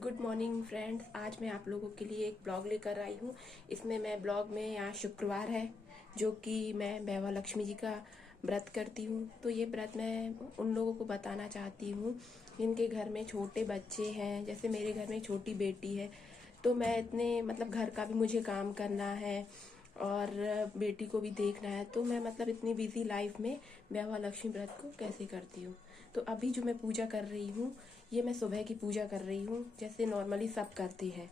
Good morning friends. आज मैं आप लोगों के लिए एक ब्लॉग लेकर आई हूँ। इसमें मैं ब्लॉग में आज शुक्रवार है, जो कि मैं वैभव लक्ष्मी जी का व्रत करती हूँ। तो ये व्रत मैं उन लोगों को बताना चाहती हूँ जिनके घर में छोटे बच्चे हैं। जैसे मेरे घर में एक छोटी बेटी है, तो मैं इतने घर का भी मुझे काम करना है और बेटी को भी देखना है। तो मैं इतनी बिजी लाइफ में वैभव लक्ष्मी व्रत को कैसे करती हूँ। तो अभी जो मैं पूजा कर रही हूँ, ये मैं सुबह की पूजा कर रही हूँ, जैसे नॉर्मली सब करते हैं।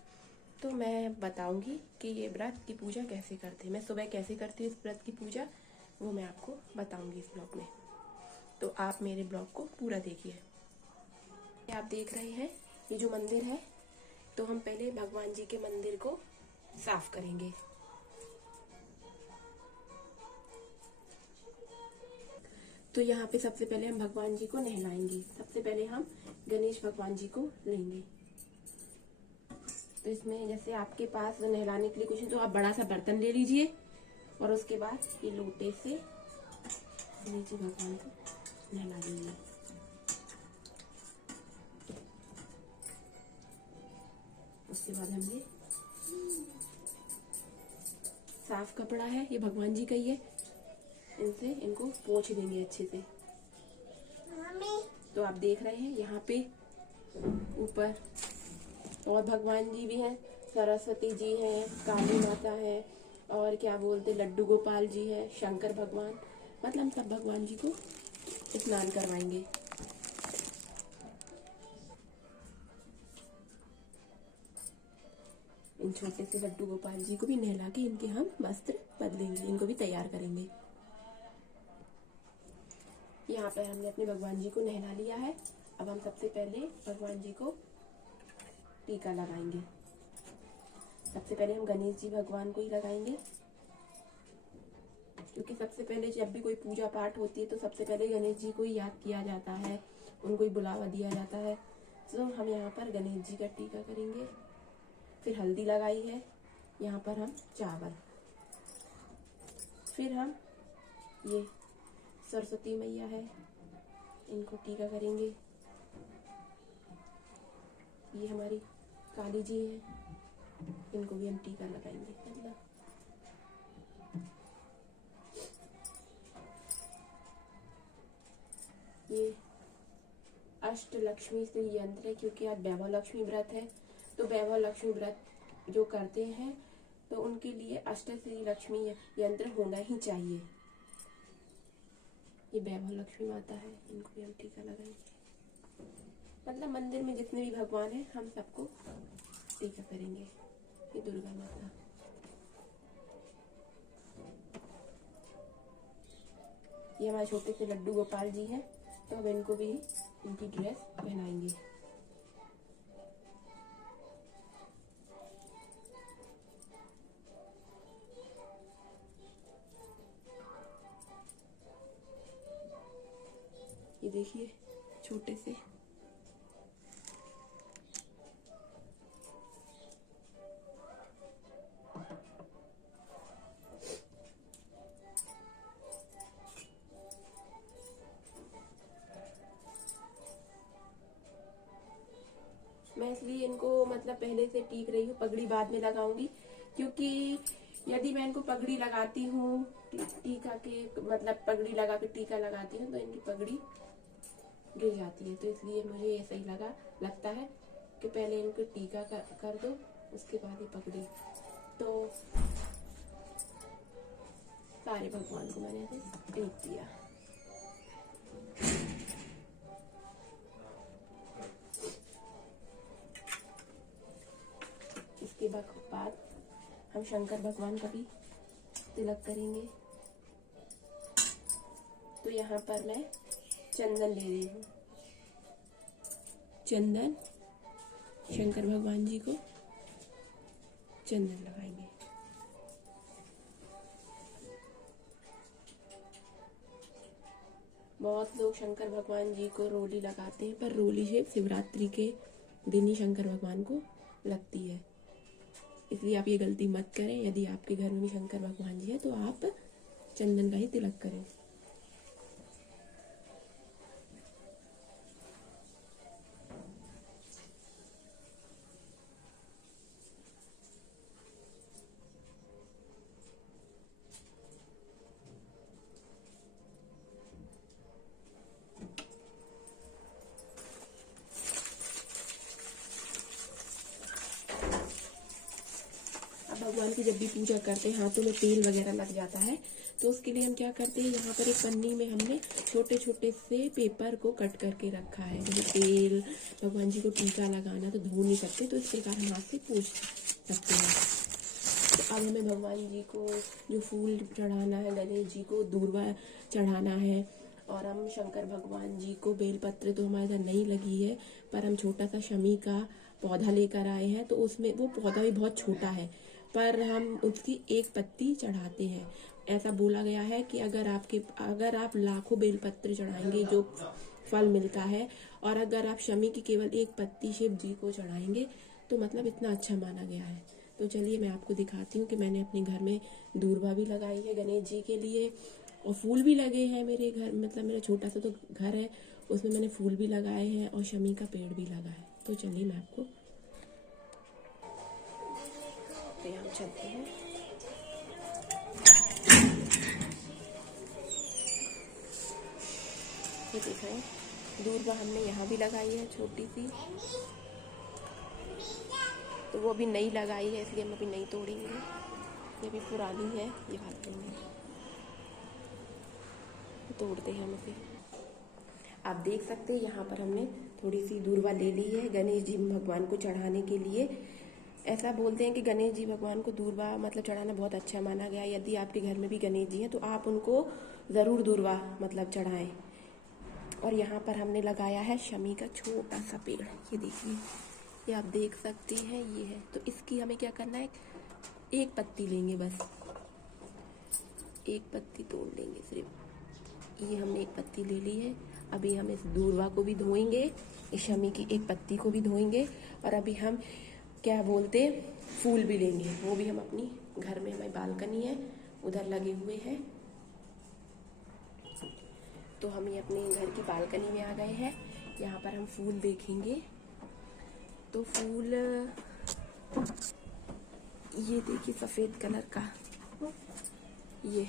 तो मैं बताऊंगी कि ये व्रत की पूजा कैसे करते हैं, मैं सुबह कैसे करती हूँ इस व्रत की पूजा, वो मैं आपको बताऊंगी इस ब्लॉग में। तो आप मेरे ब्लॉग को पूरा देखिए। आप देख रहे हैं ये जो मंदिर है, तो हम पहले भगवान जी के मंदिर को साफ करेंगे। तो यहाँ पे सबसे पहले हम भगवान जी को नहलाएंगे। सबसे पहले हम गणेश भगवान जी को लेंगे। तो इसमें जैसे आपके पास नहलाने के लिए कुछ है तो आप बड़ा सा बर्तन ले लीजिए और उसके बाद ये लोटे से गणेश जी भगवान को नहला दीजिए। उसके बाद हम ये साफ कपड़ा है, ये भगवान जी का ही है, इनसे इनको पोंछ देंगे अच्छे से। तो आप देख रहे हैं यहाँ पे ऊपर और भगवान जी भी हैं, सरस्वती जी हैं, काली माता है, और क्या बोलते लड्डू गोपाल जी है, शंकर भगवान, हम सब भगवान जी को स्नान करवाएंगे। इन छोटे से लड्डू गोपाल जी को भी नहला के इनके हम वस्त्र बदलेंगे, इनको भी तैयार करेंगे। यहाँ पर हमने अपने भगवान जी को नहला लिया है। अब हम सबसे पहले भगवान जी को टीका लगाएंगे। सबसे पहले हम गणेश जी भगवान को ही लगाएंगे, क्योंकि सबसे पहले जब भी कोई पूजा पाठ होती है तो सबसे पहले गणेश जी को ही याद किया जाता है, उनको ही बुलावा दिया जाता है। तो हम यहाँ पर गणेश जी का टीका करेंगे। फिर हल्दी लगाई है, यहाँ पर हम चावल, फिर हम ये सरस्वती मैया है, इनको टीका करेंगे। ये हमारी काली जी है, इनको भी हम टीका लगाएंगे। ये अष्ट लक्ष्मी से यंत्र है, क्योंकि आज वैभव लक्ष्मी व्रत है। तो वैभव लक्ष्मी व्रत जो करते हैं तो उनके लिए अष्ट श्री लक्ष्मी यंत्र होना ही चाहिए। ये वैभव लक्ष्मी माता है, इनको भी हम टीका लगाएंगे। मंदिर में जितने भी भगवान हैं हम सबको टीका करेंगे। ये दुर्गा माता, ये हमारे छोटे से लड्डू गोपाल जी हैं, तो हम इनको भी इनकी ड्रेस पहनाएंगे। ये देखिए छोटे से मैं इसलिए इनको पहले से टीक रही हूँ, पगड़ी बाद में लगाऊंगी, क्योंकि यदि मैं इनको पगड़ी लगाती हूँ टीका के पगड़ी लगा के टीका लगाती हूँ तो इनकी पगड़ी गिर जाती है। तो इसलिए मुझे ये सही लगता है कि पहले इनको टीका कर दो, उसके बाद ही पगड़ी। तो सारे भगवान को मैंने ऐसे टीक दिया। इसके बाद हम शंकर भगवान का भी तिलक करेंगे। तो यहाँ पर मैं चंदन ले रही हूँ, चंदन शंकर भगवान जी को चंदन लगाएंगे। बहुत लोग शंकर भगवान जी को रोली लगाते हैं, पर रोली सिर्फ शिवरात्रि के दिन ही शंकर भगवान को लगती है, इसलिए आप ये गलती मत करें। यदि आपके घर में भी शंकर भगवान जी है तो आप चंदन का ही तिलक करें। भगवान की जब भी पूजा करते हैं हाथों में तेल वगैरह लग जाता है, तो उसके लिए हम क्या करते हैं, यहाँ पर एक पन्नी में हमने छोटे छोटे से पेपर को कट करके रखा है। जैसे तेल, भगवान जी को टीका लगाना तो धो नहीं सकते, तो इस प्रकार हम हाथ से पोंछ सकते हैं। तो अब हमें भगवान जी को जो फूल चढ़ाना है, गणेश जी को दूर्वा चढ़ाना है, और हम शंकर भगवान जी को बेलपत्र तो हमारे घर नहीं लगी है, पर हम छोटा सा शमी का पौधा लेकर आए हैं। तो उसमें वो पौधा भी बहुत छोटा है, पर हम उसकी एक पत्ती चढ़ाते हैं। ऐसा बोला गया है कि अगर आप लाखों बेलपत्र चढ़ाएंगे जो फल मिलता है, और अगर आप शमी की केवल एक पत्ती शिव जी को चढ़ाएंगे तो मतलब इतना अच्छा माना गया है। तो चलिए मैं आपको दिखाती हूँ कि मैंने अपने घर में दूर्वा भी लगाई है गणेश जी के लिए, और फूल भी लगे हैं मेरे घर, मतलब मेरा छोटा सा तो घर है, उसमें मैंने फूल भी लगाए हैं और शमी का पेड़ भी लगा है। तो चलिए मैं आपको, तो यहाँ चलते हैं। ये देख रहे हैं, दूर्वा हमने यहाँ भी लगाई है छोटी सी, तो वो अभी नई लगाई है इसलिए हम अभी नहीं तोड़ेंगे, ये भी पुरानी है, ये बात नहीं है, तोड़ते हैं हम इसे। आप देख सकते हैं यहाँ पर हमने थोड़ी सी दूर्वा ले ली है गणेश जी भगवान को चढ़ाने के लिए। ऐसा बोलते हैं कि गणेश जी भगवान को दूर्वा मतलब चढ़ाना बहुत अच्छा माना गया है। यदि आपके घर में भी गणेश जी हैं तो आप उनको ज़रूर दूर्वा मतलब चढ़ाएं। और यहाँ पर हमने लगाया है शमी का छोटा सा पेड़, ये देखिए, ये आप देख सकते हैं, ये है। तो इसकी हमें क्या करना है, एक पत्ती लेंगे बस, एक पत्ती तोड़ लेंगे सिर्फ। ये हमने एक पत्ती ले ली है। अभी हम इस दूर्वा को भी धोएंगे, इस शमी की एक पत्ती को भी धोएंगे, और अभी हम क्या बोलते फूल भी लेंगे, वो भी हम अपनी घर में, हमारी बालकनी है उधर लगे हुए हैं। तो हम ये अपने घर की बालकनी में आ गए हैं। यहाँ पर हम फूल देखेंगे, तो फूल ये देखिए सफ़ेद कलर का, ये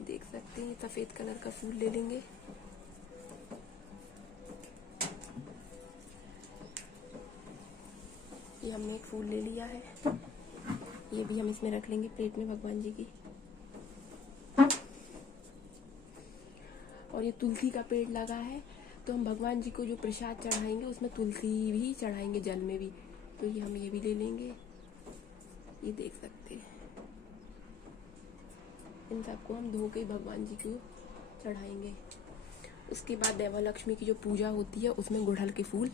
देख सकते हैं, सफ़ेद कलर का फूल ले लेंगे। ये हमने एक फूल ले लिया है, ये भी हम इसमें रख लेंगे प्लेट में भगवान जी की। और ये तुलसी का पेड़ लगा है, तो हम भगवान जी को जो प्रसाद चढ़ाएंगे उसमें तुलसी भी चढ़ाएंगे, जल में भी। तो ये हम ये भी ले लेंगे, ये देख सकते हैं। इन सबको हम धो के भगवान जी को चढ़ाएंगे। उसके बाद देवा लक्ष्मी की जो पूजा होती है उसमें गुड़हल के फूल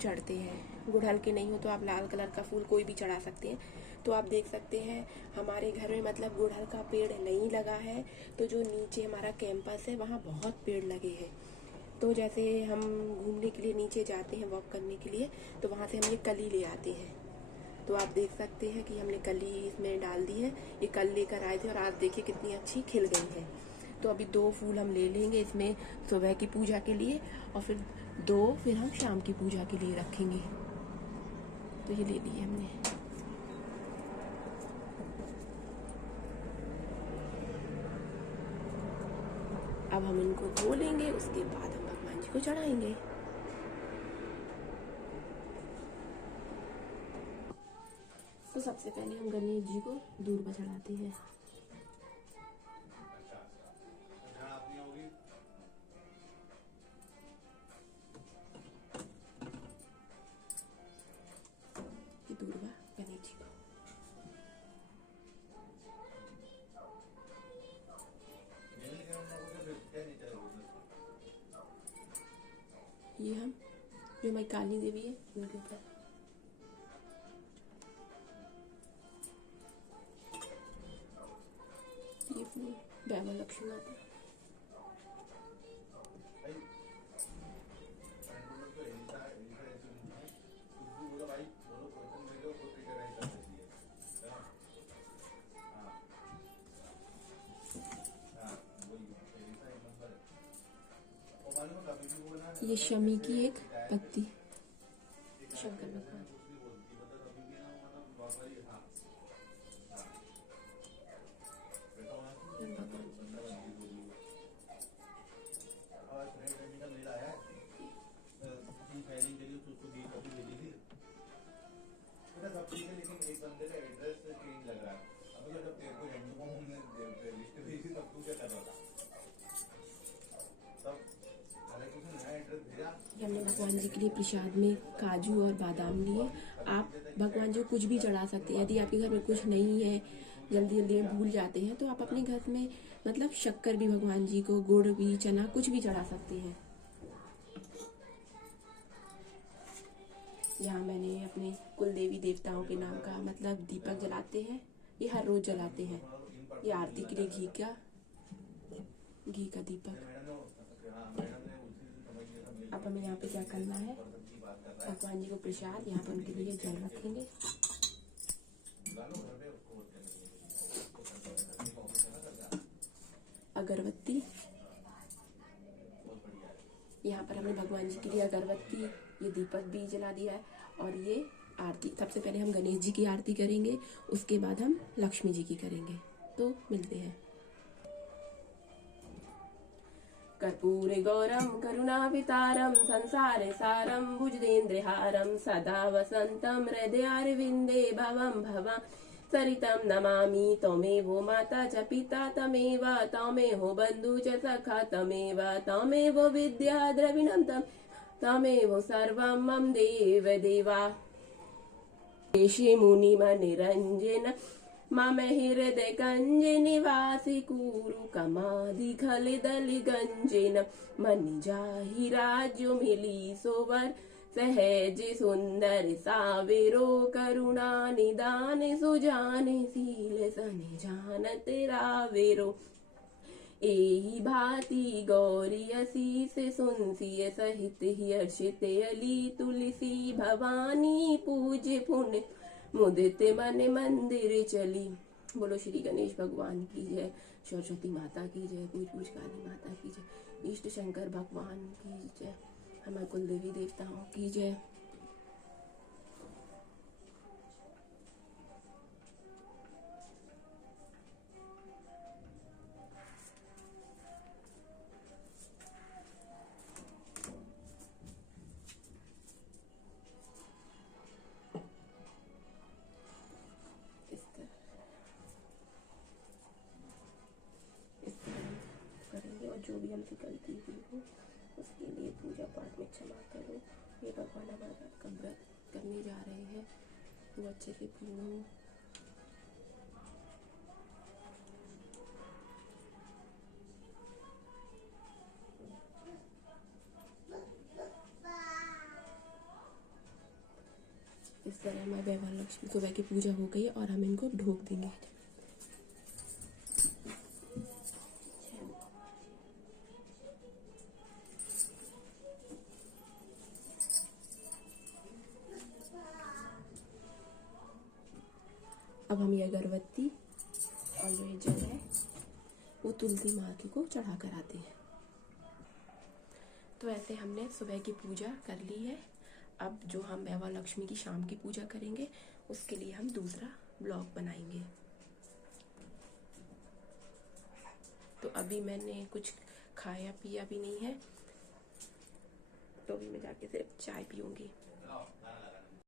चढ़ते हैं। गुड़हल के नहीं हो तो आप लाल कलर का फूल कोई भी चढ़ा सकते हैं। तो आप देख सकते हैं हमारे घर में मतलब गुड़हल का पेड़ नहीं लगा है, तो जो नीचे हमारा कैंपस है वहाँ बहुत पेड़ लगे हैं। तो जैसे हम घूमने के लिए नीचे जाते हैं वॉक करने के लिए, तो वहाँ से हम ये कली ले आते हैं। तो आप देख सकते हैं कि हमने कली इसमें डाल दी है, ये कल लेकर आए थे और आज देखिए कितनी अच्छी खिल गई है। तो अभी 2 फूल हम ले लेंगे इसमें सुबह की पूजा के लिए, और फिर 2 फिर हम शाम की पूजा के लिए रखेंगे। तो ये ले लिए हमने। अब हम इनको धो लेंगे, उसके बाद हम भगवान जी को चढ़ाएंगे। तो सबसे पहले हम गणेश जी को दूर्वा चढ़ाते हैं। दूर्वा गणेश जी को, ये हम जो हमारी काली देवी है उनके ऊपर, ये फूल देवा लक्ष्मी माता, ये शमी की एक पत्ती, शंकर भगवान, एक बंदे का एड्रेस चेंज लग रहा है। अभी जब तेरे को जम्मू को हमने लिस्ट भेजी तब तू क्या कर रहा था? तब अरे कुछ नया एड्रेस भेजा। हमने भगवान जी के लिए प्रसाद में काजू और बादाम लिए। आप भगवान जी को कुछ भी चढ़ा सकते हैं। यदि आपके घर में कुछ नहीं है, जल्दी जल्दी में भूल जाते हैं, तो आप अपने घर में मतलब शक्कर भी भगवान जी को, गुड़ भी, चना कुछ भी चढ़ा सकते हैं। यहाँ मैंने अपने कुल देवी देवताओं के नाम का मतलब दीपक जलाते हैं। ये हर रोज जलाते हैं। ये आरती के लिए घी का दीपक। अब हमें यहाँ पे क्या करना है, भगवान जी को प्रसाद यहाँ पर उनके लिए जल रखेंगे। अगरबत्ती, यहाँ पर हमने भगवान जी के लिए अगरबत्ती, ये दीपक भी जला दिया है। और ये आरती, सबसे पहले हम गणेश जी की आरती करेंगे, उसके बाद हम लक्ष्मी जी की करेंगे। तो मिलते हैं। कर्पूरे गौरम करुणावितारम संसारे सारम भुजगेन्द्रहारम सदा वसंतम हृदयारविंदे भवम भवा सरितम नमामि। त्वमेव माता च पिता तमेव त्वमेव बन्धु च सखा तमेव त्वमेव विद्या द्रविणं त्वमेव सर्वं मम देव देवा। देशे मुनिमनिरञ्जन मम हृदय गंजे निवासी कुरु कमादि खलिदलि गंजेन मनि जाहि राज्यो मिली सोवर सहज सुंदर सावेरो करुणा निदान सुजाने सील सने जान तेरा वेरो। एहि भांति गौरी असीस सुनसिय सहित हर्षित अली तुलसी भवानी पूज्य पुण्य मुदित मन मंदिर चली। बोलो श्री गणेश भगवान की जय, सरस्वती माता की जय, पूज काली माता की जय, इष्ट शंकर भगवान की जय, हमारे कुल देवी देवताओं की जय। जो भी हमसे गलती हुई हो उसके लिए पूजा पाठ में क्षमा करो। ये भगवान हमारा का व्रत करने जा रहे हैं, वो अच्छे से पूर्ण हो। इस तरह हमारे भगवान लक्ष्मी सुबह की पूजा हो गई और हम इनको ढोक देंगे। अब हम ये अगरबत्ती और ये जल है वो तुलसी माँ को चढ़ा कर आते हैं। तो ऐसे हमने सुबह की पूजा कर ली है। अब जो हम भैवा लक्ष्मी की शाम की पूजा करेंगे उसके लिए हम दूसरा ब्लॉग बनाएंगे। तो अभी मैंने कुछ खाया पिया भी नहीं है, तो अभी मैं जाके सिर्फ चाय पीऊंगी।